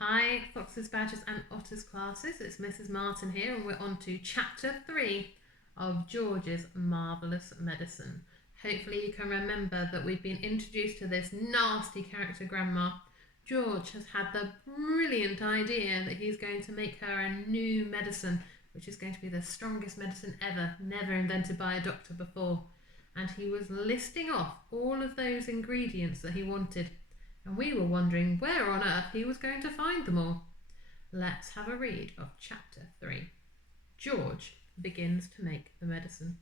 Hi, Foxes, Badgers and Otters classes. It's Mrs. Martin here, and we're on to Chapter 3 of George's Marvellous Medicine. Hopefully you can remember that we've been introduced to this nasty character, Grandma. George has had the brilliant idea that he's going to make her a new medicine, which is going to be the strongest medicine ever, never invented by a doctor before. And he was listing off all of those ingredients that he wanted, and we were wondering where on earth he was going to find them all. Let's have a read of Chapter 3. George begins to make the medicine.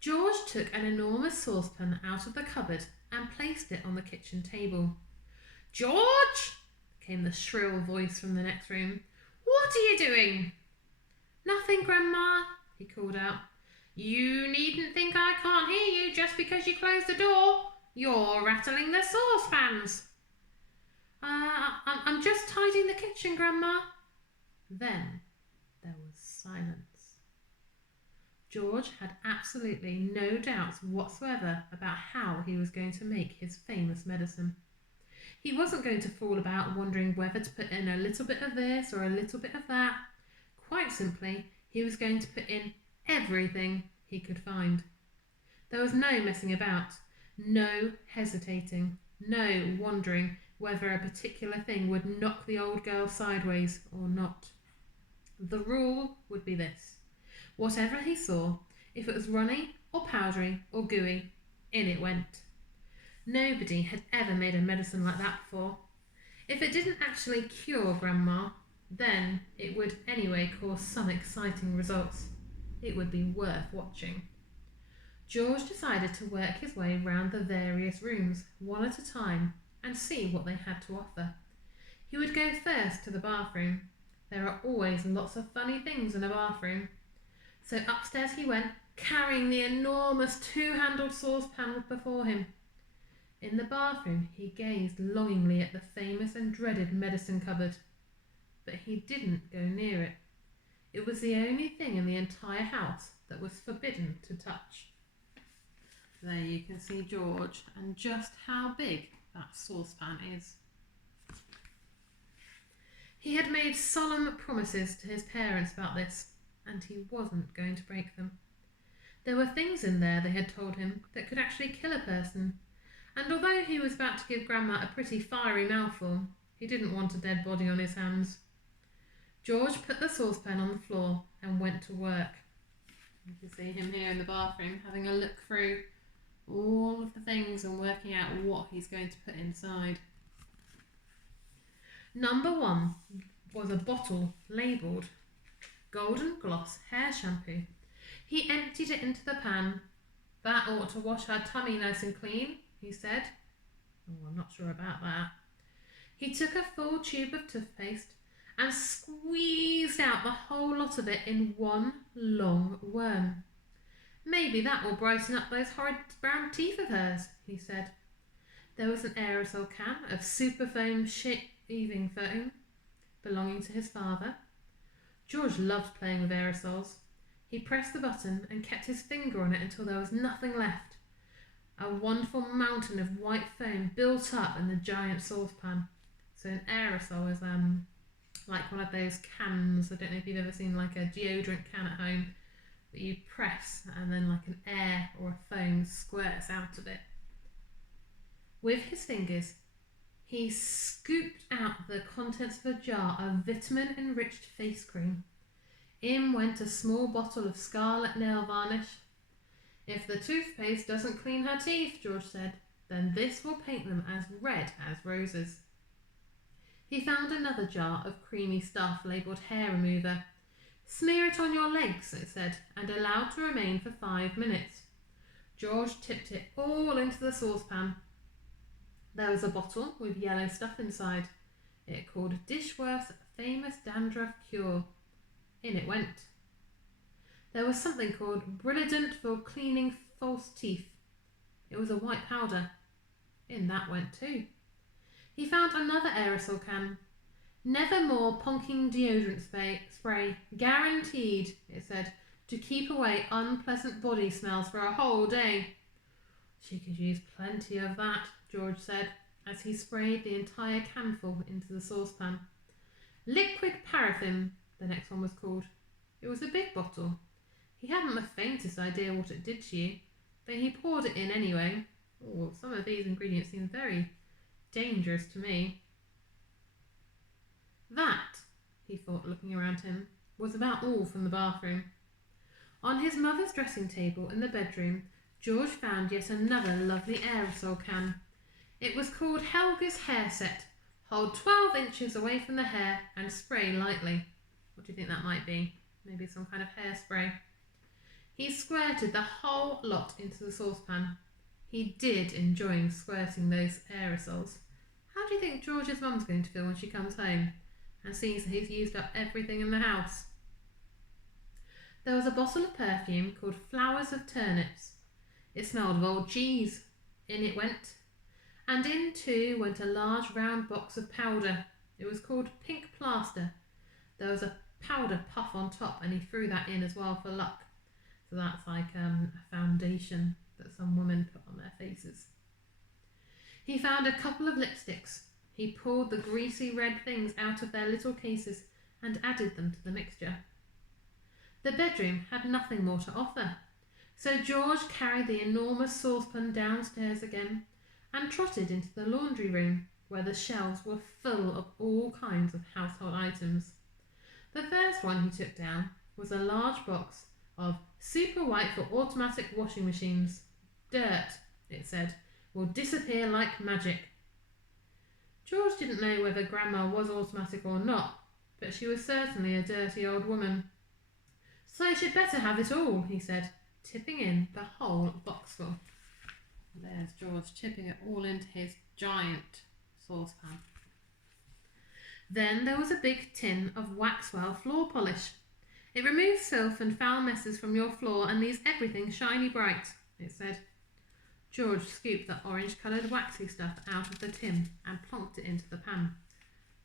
George took an enormous saucepan out of the cupboard and placed it on the kitchen table. "George!" came the shrill voice from the next room. "What are you doing?" "Nothing, Grandma," he called out. "You needn't think I can't hear you just because you closed the door. You're rattling the saucepans." I'm just tidying the kitchen, Grandma." Then there was silence. George had absolutely no doubts whatsoever about how he was going to make his famous medicine. He wasn't going to fool about wondering whether to put in a little bit of this or a little bit of that. Quite simply, he was going to put in everything he could find. There was no messing about. No hesitating, no wondering whether a particular thing would knock the old girl sideways or not. The rule would be this: whatever he saw, if it was runny or powdery or gooey, in it went. Nobody had ever made a medicine like that before. If it didn't actually cure Grandma, then it would anyway cause some exciting results. It would be worth watching. George decided to work his way round the various rooms, one at a time, and see what they had to offer. He would go first to the bathroom. There are always lots of funny things in a bathroom. So upstairs he went, carrying the enormous two-handled saucepan before him. In the bathroom he gazed longingly at the famous and dreaded medicine cupboard. But he didn't go near it. It was the only thing in the entire house that was forbidden to touch. There you can see George and just how big that saucepan is. He had made solemn promises to his parents about this, and he wasn't going to break them. There were things in there, they had told him, that could actually kill a person, and although he was about to give Grandma a pretty fiery mouthful, he didn't want a dead body on his hands. George put the saucepan on the floor and went to work. You can see him here in the bathroom having a look through all of the things and working out what he's going to put inside. Number 1 was a bottle labelled Golden Gloss Hair Shampoo. He emptied it into the pan. "That ought to wash her tummy nice and clean," he said. "Oh, I'm not sure about that." He took a full tube of toothpaste and squeezed out the whole lot of it in one long worm. "Maybe that will brighten up those horrid brown teeth of hers," he said. There was an aerosol can of super foam shaving foam belonging to his father. George loved playing with aerosols. He pressed the button and kept his finger on it until there was nothing left. A wonderful mountain of white foam built up in the giant saucepan. So an aerosol is like one of those cans. I don't know if you've ever seen like a deodorant can at home that you press and then like an air or a foam squirts out of it. With his fingers, he scooped out the contents of a jar of vitamin-enriched face cream. In went a small bottle of scarlet nail varnish. "If the toothpaste doesn't clean her teeth," George said, "then this will paint them as red as roses." He found another jar of creamy stuff labelled hair remover. "Smear it on your legs," it said, "and allow it to remain for 5 minutes." George tipped it all into the saucepan. There was a bottle with yellow stuff inside. It called Dishworth's Famous Dandruff Cure. In it went. There was something called Brilliant for Cleaning False Teeth. It was a white powder. In that went too. He found another aerosol can. "Nevermore Ponking Deodorant Spray, guaranteed," it said, "to keep away unpleasant body smells for a whole day." "She could use plenty of that," George said. as he sprayed the entire canful into the saucepan. Liquid paraffin, the next one was called. It was a big bottle. He hadn't the faintest idea what it did to you, but he poured it in anyway. Oh, some of these ingredients seem very dangerous to me. That, he thought, looking around him, was about all from the bathroom. On his mother's dressing table in the bedroom, George found yet another lovely aerosol can. It was called Helga's Hair Set. Hold 12 inches away from the hair and spray lightly. What do you think that might be? Maybe some kind of hairspray. He squirted the whole lot into the saucepan. He did enjoy squirting those aerosols. How do you think George's mum's going to feel when she comes home and sees that he's used up everything in the house? There was a bottle of perfume called Flowers of Turnips. It smelled of old cheese. In it went. And in too went a large round box of powder. It was called Pink Plaster. There was a powder puff on top, and he threw that in as well for luck. So that's like a foundation that some women put on their faces. He found a couple of lipsticks. He pulled the greasy red things out of their little cases and added them to the mixture. The bedroom had nothing more to offer, so George carried the enormous saucepan downstairs again and trotted into the laundry room, where the shelves were full of all kinds of household items. The first one he took down was a large box of Super White for automatic washing machines. Dirt, it said, will disappear like magic. George didn't know whether Grandma was automatic or not, but she was certainly a dirty old woman. So I should better have it all, he said, tipping in the whole boxful. There's George tipping it all into his giant saucepan. Then there was a big tin of Waxwell floor polish. It removes filth and foul messes from your floor and leaves everything shiny bright, it said. George scooped the orange-coloured waxy stuff out of the tin and plonked it into the pan.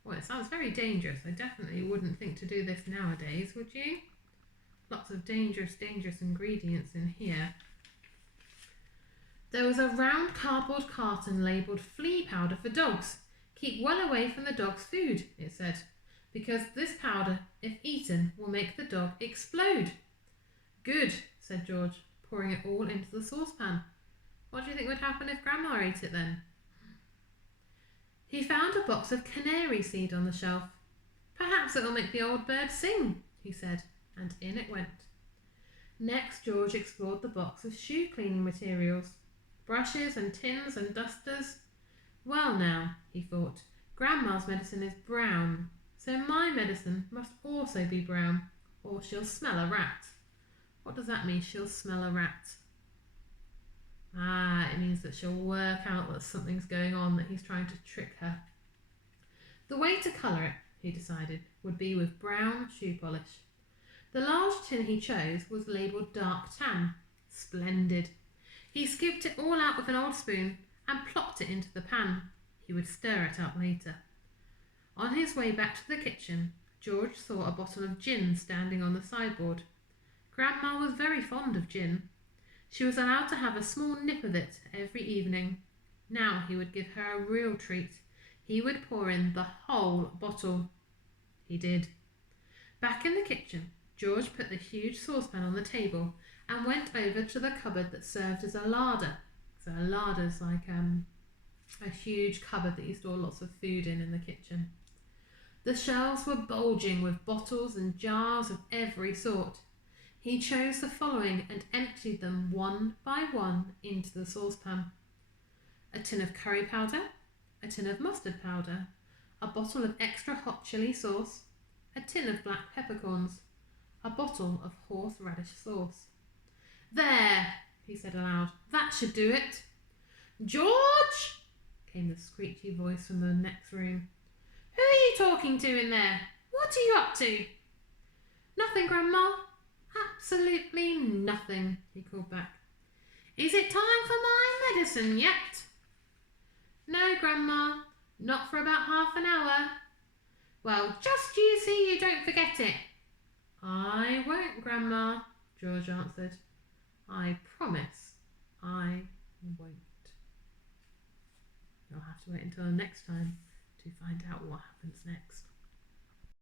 Well, it sounds very dangerous. I definitely wouldn't think to do this nowadays, would you? Lots of dangerous ingredients in here. There was a round cardboard carton labelled flea powder for dogs. Keep well away from the dog's food, it said, because this powder, if eaten, will make the dog explode. Good, said George, pouring it all into the saucepan. What do you think would happen if Grandma ate it then? He found a box of canary seed on the shelf. Perhaps it will make the old bird sing, he said, and in it went. Next, George explored the box of shoe cleaning materials. Brushes and tins and dusters. Well now, he thought, Grandma's medicine is brown, so my medicine must also be brown, or she'll smell a rat. What does that mean, she'll smell a rat? It means that she'll work out that something's going on, that he's trying to trick her. The way to colour it, he decided, would be with brown shoe polish. The large tin he chose was labelled dark tan. Splendid. He scooped it all out with an old spoon and plopped it into the pan. He would stir it up later. On his way back to the kitchen, George saw a bottle of gin standing on the sideboard. Grandma was very fond of gin. She was allowed to have a small nip of it every evening. Now he would give her a real treat. He would pour in the whole bottle. He did. Back in the kitchen, George put the huge saucepan on the table and went over to the cupboard that served as a larder. So a larder's like a huge cupboard that you store lots of food in the kitchen. The shelves were bulging with bottles and jars of every sort. He chose the following and emptied them one by one into the saucepan. A tin of curry powder, a tin of mustard powder, a bottle of extra hot chili sauce, a tin of black peppercorns, a bottle of horseradish sauce. There, he said aloud, that should do it. George, came the screechy voice from the next room. Who are you talking to in there? What are you up to? Nothing, Grandma. Absolutely nothing, he called back. Is it time for my medicine yet? No, Grandma, not for about half an hour. Well, just you see you don't forget it. I won't, Grandma, George answered. I promise I won't. You'll have to wait until next time to find out what happens next.